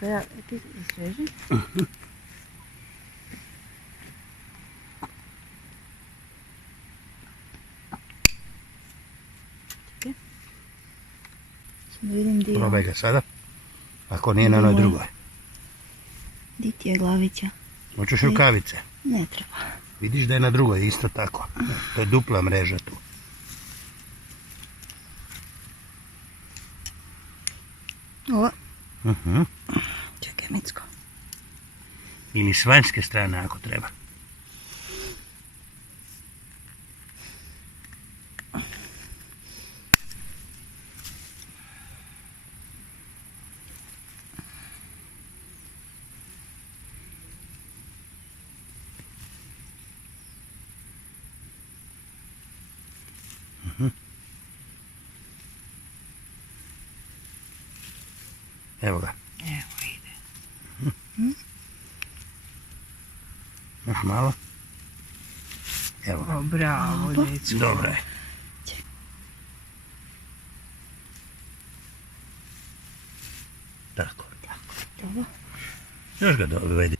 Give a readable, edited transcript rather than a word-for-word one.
Čekaj, ti sreži. Čekaj. Samo da vidim di je. Probaj ga sada. Ako nije na onoj drugoj. Di ti je glavića? Hoćeš rukavice? Ne treba. Vidiš da je na drugoj isto tako. To je dupla mreža tu. Ovo. Čekaj, Micko. Ili s vanjske strane ako treba. Evo ga. Evo ide. Još malo. Evo ga. O, bravo, dječko. Dobro je. Tako. Dobro. Još ga dovedi.